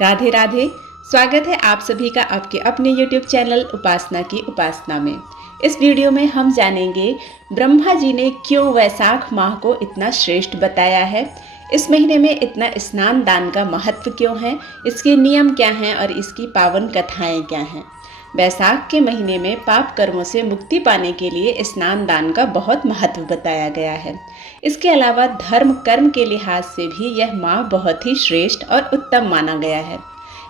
राधे राधे। स्वागत है आप सभी का आपके अपने YouTube चैनल उपासना की उपासना में। इस वीडियो में हम जानेंगे ब्रह्मा जी ने क्यों वैशाख माह को इतना श्रेष्ठ बताया है, इस महीने में इतना स्नान दान का महत्व क्यों है, इसके नियम क्या हैं और इसकी पावन कथाएं क्या हैं। वैशाख के महीने में पाप कर्मों से मुक्ति पाने के लिए स्नान दान का बहुत महत्व बताया गया है। इसके अलावा धर्म कर्म के लिहाज से भी यह माह बहुत ही श्रेष्ठ और उत्तम माना गया है।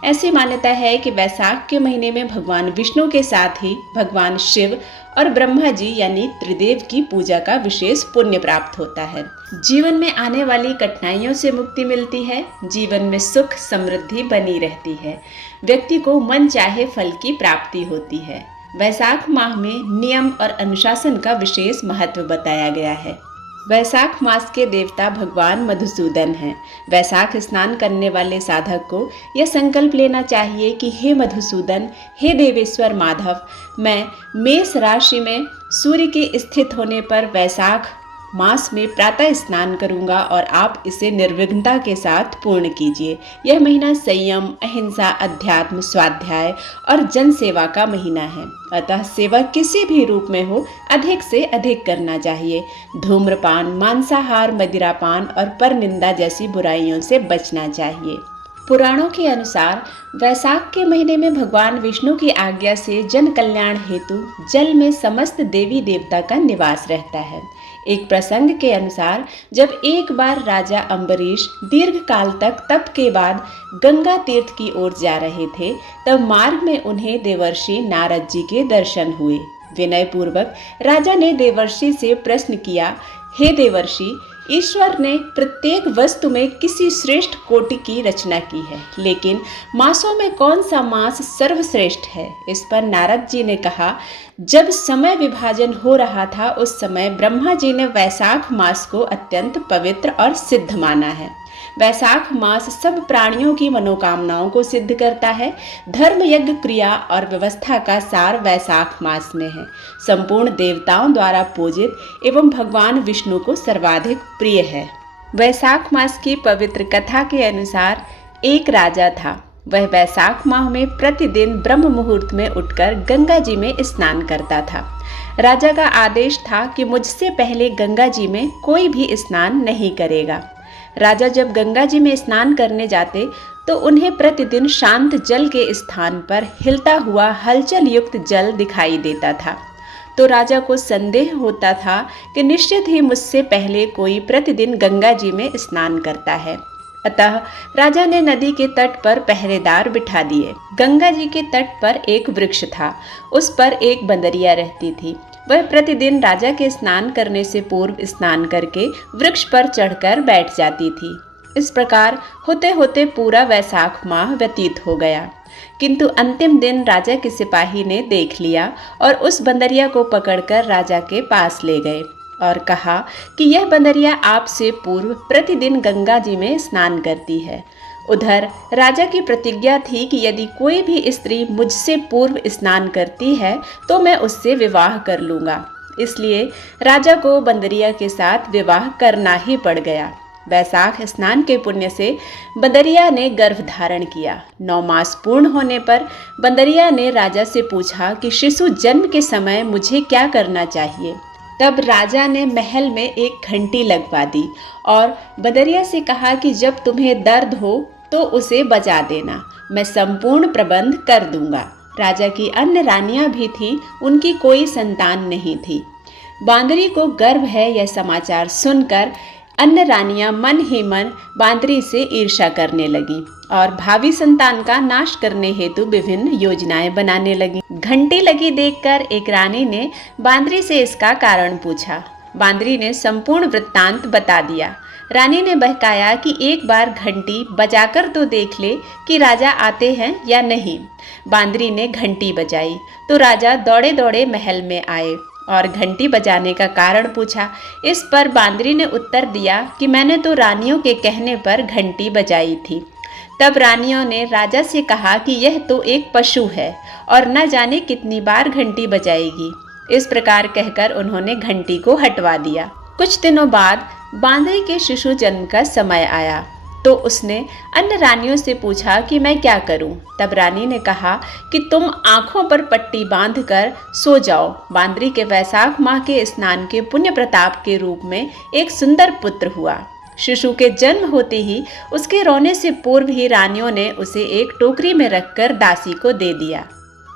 ऐसी मान्यता है कि वैशाख के महीने में भगवान विष्णु के साथ ही भगवान शिव और ब्रह्मा जी यानी त्रिदेव की पूजा का विशेष पुण्य प्राप्त होता है। जीवन में आने वाली कठिनाइयों से मुक्ति मिलती है, जीवन में सुख समृद्धि बनी रहती है, व्यक्ति को मन चाहे फल की प्राप्ति होती है। वैशाख माह में नियम और अनुशासन का विशेष महत्व बताया गया है। वैशाख मास के देवता भगवान मधुसूदन हैं। वैशाख स्नान करने वाले साधक को यह संकल्प लेना चाहिए कि हे मधुसूदन, हे देवेश्वर माधव, मैं मेष राशि में सूर्य के स्थित होने पर वैशाख मास में प्रातः स्नान करूंगा और आप इसे निर्विघ्नता के साथ पूर्ण कीजिए। यह महीना संयम, अहिंसा, अध्यात्म, स्वाध्याय और जन सेवा का महीना है। अतः सेवा किसी भी रूप में हो, अधिक से अधिक करना चाहिए। धूम्रपान, मांसाहार, मदिरापान और परनिंदा जैसी बुराइयों से बचना चाहिए। पुराणों के अनुसार वैशाख के महीने में भगवान विष्णु की आज्ञा से जन कल्याण हेतु जल में समस्त देवी देवता का निवास रहता है। एक प्रसंग के अनुसार जब एक बार राजा अम्बरीश दीर्घ काल तक तप के बाद गंगा तीर्थ की ओर जा रहे थे, तब मार्ग में उन्हें देवर्षि नारद जी के दर्शन हुए। विनय पूर्वक राजा ने देवर्षि से प्रश्न किया, हे देवर्षि, ईश्वर ने प्रत्येक वस्तु में किसी श्रेष्ठ कोटि की रचना की है, लेकिन मासों में कौन सा मास सर्वश्रेष्ठ है। इस पर नारद जी ने कहा, जब समय विभाजन हो रहा था उस समय ब्रह्मा जी ने वैशाख मास को अत्यंत पवित्र और सिद्ध माना है। वैशाख मास सब प्राणियों की मनोकामनाओं को सिद्ध करता है। धर्म, यज्ञ, क्रिया और व्यवस्था का सार वैशाख मास में है। संपूर्ण देवताओं द्वारा पूजित एवं भगवान विष्णु को सर्वाधिक प्रिय है। वैशाख मास की पवित्र कथा के अनुसार एक राजा था। वह वैशाख माह में प्रतिदिन ब्रह्म मुहूर्त में उठकर गंगा जी में स्नान करता था। राजा का आदेश था कि मुझसे पहले गंगा जी में कोई भी स्नान नहीं करेगा। राजा जब गंगा जी में स्नान करने जाते तो उन्हें प्रतिदिन शांत जल के स्थान पर हिलता हुआ हलचल युक्त जल दिखाई देता था। तो राजा को संदेह होता था कि निश्चित ही मुझसे पहले कोई प्रतिदिन गंगा जी में स्नान करता है। अतः राजा ने नदी के तट पर पहरेदार बिठा दिए। गंगा जी के तट पर एक वृक्ष था, उस पर एक बंदरिया रहती थी। वह प्रतिदिन राजा के स्नान करने से पूर्व स्नान करके वृक्ष पर चढ़कर बैठ जाती थी। इस प्रकार होते होते पूरा वैशाख माह व्यतीत हो गया, किंतु अंतिम दिन राजा के सिपाही ने देख लिया और उस बंदरिया को पकड़कर राजा के पास ले गए और कहा कि यह बंदरिया आपसे पूर्व प्रतिदिन गंगा जी में स्नान करती है। उधर राजा की प्रतिज्ञा थी कि यदि कोई भी स्त्री मुझसे पूर्व स्नान करती है तो मैं उससे विवाह कर लूँगा। इसलिए राजा को बंदरिया के साथ विवाह करना ही पड़ गया। वैशाख स्नान के पुण्य से बंदरिया ने गर्भ धारण किया। 9 मास पूर्ण होने पर बंदरिया ने राजा से पूछा कि शिशु जन्म के समय मुझे क्या करना चाहिए। तब राजा ने महल में एक घंटी लगवा दी और बंदरिया से कहा कि जब तुम्हें दर्द हो तो उसे बजा देना, मैं संपूर्ण प्रबंध कर दूंगा। राजा की अन्य रानियां भी थीं, उनकी कोई संतान नहीं थी। बांदरी को गर्भ है यह समाचार सुनकर अन्य रानियां मन ही मन बांदरी से ईर्ष्या करने लगी और भावी संतान का नाश करने हेतु विभिन्न योजनाएं बनाने लगी। घंटी लगी देखकर एक रानी ने बांदरी से इसका कारण पूछा। बांदरी ने संपूर्ण वृत्तांत बता दिया। रानी ने बहकाया कि एक बार घंटी बजाकर तो देख ले कि राजा आते हैं या नहीं। बांदरी ने घंटी बजाई तो राजा दौड़े दौड़े महल में आए और घंटी बजाने का कारण पूछा। इस पर बांदरी ने उत्तर दिया कि मैंने तो रानियों के कहने पर घंटी बजाई थी। तब रानियों ने राजा से कहा कि यह तो एक पशु है और न जाने कितनी बार घंटी बजाएगी। इस प्रकार कहकर उन्होंने घंटी को हटवा दिया। कुछ दिनों बाद बांदरी के शिशु जन्म का समय आया तो तो उसने अन्य रानियों से पूछा कि मैं क्या करूं। तब रानी ने कहा कि तुम आंखों पर पट्टी बांधकर सो जाओ। बांदरी के वैशाख माह के स्नान के पुण्य प्रताप के रूप में एक सुंदर पुत्र हुआ। शिशु के जन्म होते ही उसके रोने से पूर्व ही रानियों ने उसे एक टोकरी में रखकर दासी को दे दिया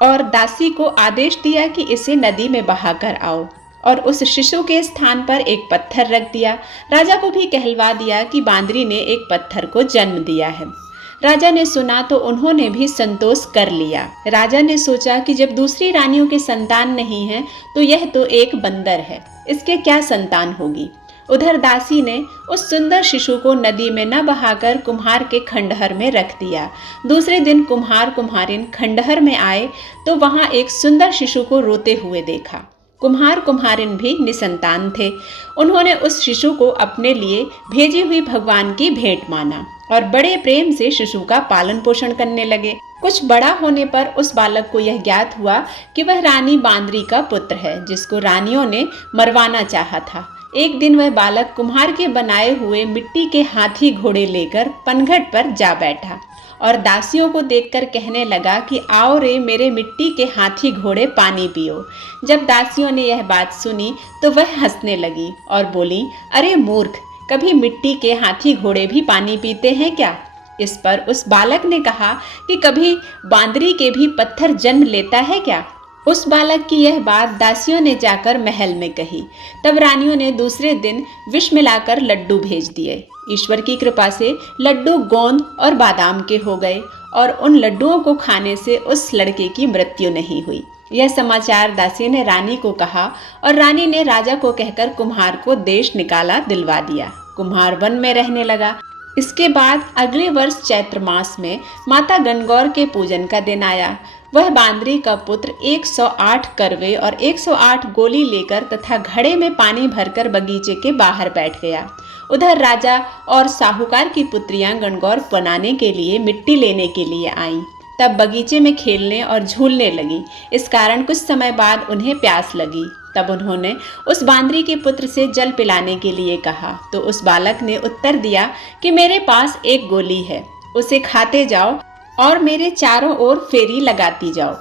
और दासी को आदेश दिया कि इसे नदी में बहाकर आओ, और उस शिशु के स्थान पर एक पत्थर रख दिया। राजा को भी कहलवा दिया कि बांदरी ने एक पत्थर को जन्म दिया है। राजा ने सुना तो उन्होंने भी संतोष कर लिया। राजा ने सोचा कि जब दूसरी रानियों के संतान नहीं है तो यह तो एक बंदर है, इसके क्या संतान होगी। उधर दासी ने उस सुंदर शिशु को नदी में न बहाकर कुम्हार के खंडहर में रख दिया। दूसरे दिन कुम्हार कुम्हारिन खंडहर में आए तो वहां एक सुंदर शिशु को रोते हुए देखा। कुम्हार कुम्हारिन भी निसंतान थे। उन्होंने उस शिशु को अपने लिए भेजी हुई भगवान की भेंट माना और बड़े प्रेम से शिशु का पालन पोषण करने लगे। कुछ बड़ा होने पर उस बालक को यह ज्ञात हुआ कि वह रानी बांदरी का पुत्र है, जिसको रानियों ने मरवाना चाहा था। एक दिन वह बालक कुम्हार के बनाए हुए मिट्टी के हाथी घोड़े लेकर पनघट पर जा बैठा और दासियों को देखकर कहने लगा कि आओ रे मेरे मिट्टी के हाथी घोड़े पानी पियो। जब दासियों ने यह बात सुनी तो वह हंसने लगी और बोली, अरे मूर्ख, कभी मिट्टी के हाथी घोड़े भी पानी पीते हैं क्या। इस पर उस बालक ने कहा कि कभी बांदरी के भी पत्थर जन्म लेता है क्या। उस बालक की यह बात दासियों ने जाकर महल में कही। तब रानियों ने दूसरे दिन विष मिलाकर लड्डू भेज दिए। ईश्वर की कृपा से लड्डू गोंद और बादाम के हो गए और उन लड्डुओं को खाने से उस लड़के की मृत्यु नहीं हुई। यह समाचार दासी ने रानी को कहा और रानी ने राजा को कहकर कुम्हार को देश निकाला दिलवा दिया। कुम्हार वन में रहने लगा। इसके बाद अगले वर्ष चैत्र मास में माता गणगौर के पूजन का दिन आया। वह बांदरी का पुत्र 108 करवे और 108 गोली लेकर तथा घड़े में पानी भरकर बगीचे के बाहर बैठ गया। उधर राजा और साहूकार की पुत्रियां गणगौर बनाने के लिए मिट्टी लेने के लिए आईं। तब बगीचे में खेलने और झूलने लगी। इस कारण कुछ समय बाद उन्हें प्यास लगी। तब उन्होंने उस बांदरी के पुत्र से जल पिलाने के लिए कहा तो उस बालक ने उत्तर दिया कि मेरे पास एक गोली है, उसे खाते जाओ और मेरे चारों ओर फेरी लगाती जाओ,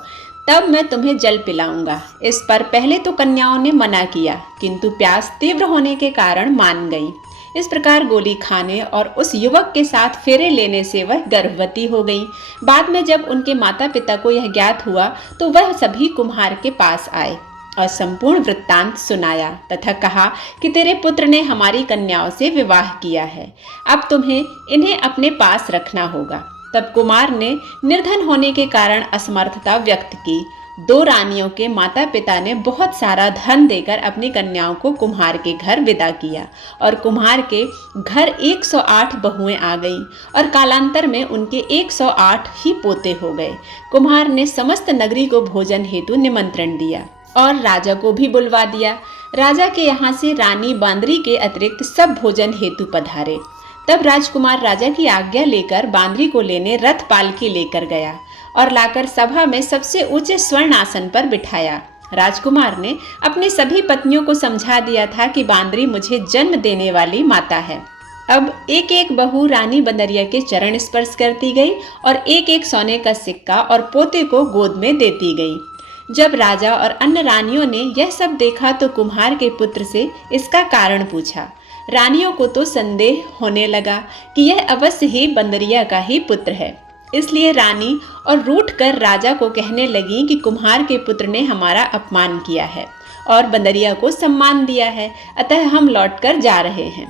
तब मैं तुम्हें जल पिलाऊंगा। इस पर पहले तो कन्याओं ने मना किया, किंतु प्यास तीव्र होने के कारण मान गई। इस प्रकार गोली खाने और उस युवक के साथ फेरे लेने से वह गर्भवती हो गई। बाद में जब उनके माता पिता को यह ज्ञात हुआ तो वह सभी कुम्हार के पास आए और संपूर्ण वृत्तांत सुनाया तथा कहा कि तेरे पुत्र ने हमारी कन्याओं से विवाह किया है, अब तुम्हें इन्हें अपने पास रखना होगा। तब कुमार ने निर्धन होने के कारण असमर्थता व्यक्त की। 2 रानियों के माता पिता ने बहुत सारा धन देकर अपनी कन्याओं को कुम्हार के घर विदा किया और कुम्हार के घर 108 बहुएं आ गईं और कालांतर में उनके 108 ही पोते हो गए। कुम्हार ने समस्त नगरी को भोजन हेतु निमंत्रण दिया और राजा को भी बुलवा दिया। राजा के यहाँ से रानी बांदरी के अतिरिक्त सब भोजन हेतु पधारे। तब राजकुमार राजा की आज्ञा लेकर बांदरी को लेने रथ पालकी लेकर गया और लाकर सभा में सबसे ऊंचे स्वर्ण आसन पर बिठाया। राजकुमार ने अपनी सभी पत्नियों को समझा दिया था कि बांदरी मुझे जन्म देने वाली माता है। अब एक एक बहू रानी बंदरिया के चरण स्पर्श करती गई और एक एक सोने का सिक्का और पोते को गोद में देती गई। जब राजा और अन्य रानियों ने यह सब देखा तो कुम्हार के पुत्र से इसका कारण पूछा। रानियों को तो संदेह होने लगा कि यह अवश्य ही बंदरिया का ही पुत्र है। इसलिए रानी और रूठ कर राजा को कहने लगी कि कुम्हार के पुत्र ने हमारा अपमान किया है और बंदरिया को सम्मान दिया है, अतः हम लौटकर जा रहे हैं।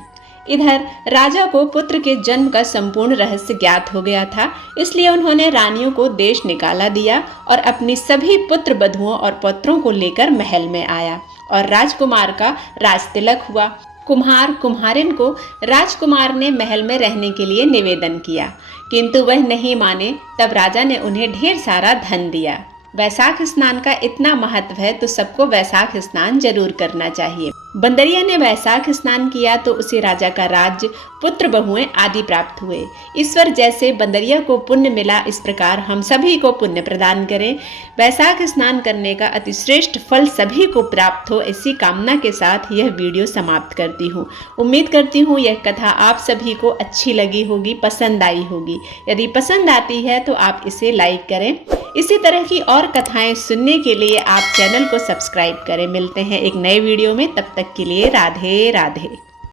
इधर राजा को पुत्र के जन्म का संपूर्ण रहस्य ज्ञात हो गया था, इसलिए उन्होंने रानियों को देश निकाला दिया और अपनी सभी पुत्र बधुओं और पुत्रों को लेकर महल में आया और राजकुमार का राजतिलक हुआ। कुम्हार कुम्हारिन को राजकुमार ने महल में रहने के लिए निवेदन किया, किंतु वह नहीं माने। तब राजा ने उन्हें ढेर सारा धन दिया। वैशाख स्नान का इतना महत्व है तो सबको वैशाख स्नान जरूर करना चाहिए। बंदरिया ने वैशाख स्नान किया तो उसे राजा का राज्य, पुत्र बहुएं आदि प्राप्त हुए। ईश्वर जैसे बंदरिया को पुण्य मिला, इस प्रकार हम सभी को पुण्य प्रदान करें। वैशाख स्नान करने का अतिश्रेष्ठ फल सभी को प्राप्त हो, ऐसी कामना के साथ यह वीडियो समाप्त करती हूँ। उम्मीद करती हूँ यह कथा आप सभी को अच्छी लगी होगी, पसंद आई होगी। यदि पसंद आती है तो आप इसे लाइक करें। इसी तरह की और कथाएं सुनने के लिए आप चैनल को सब्सक्राइब करें। मिलते हैं एक नए वीडियो में, तब तक के लिए राधे राधे।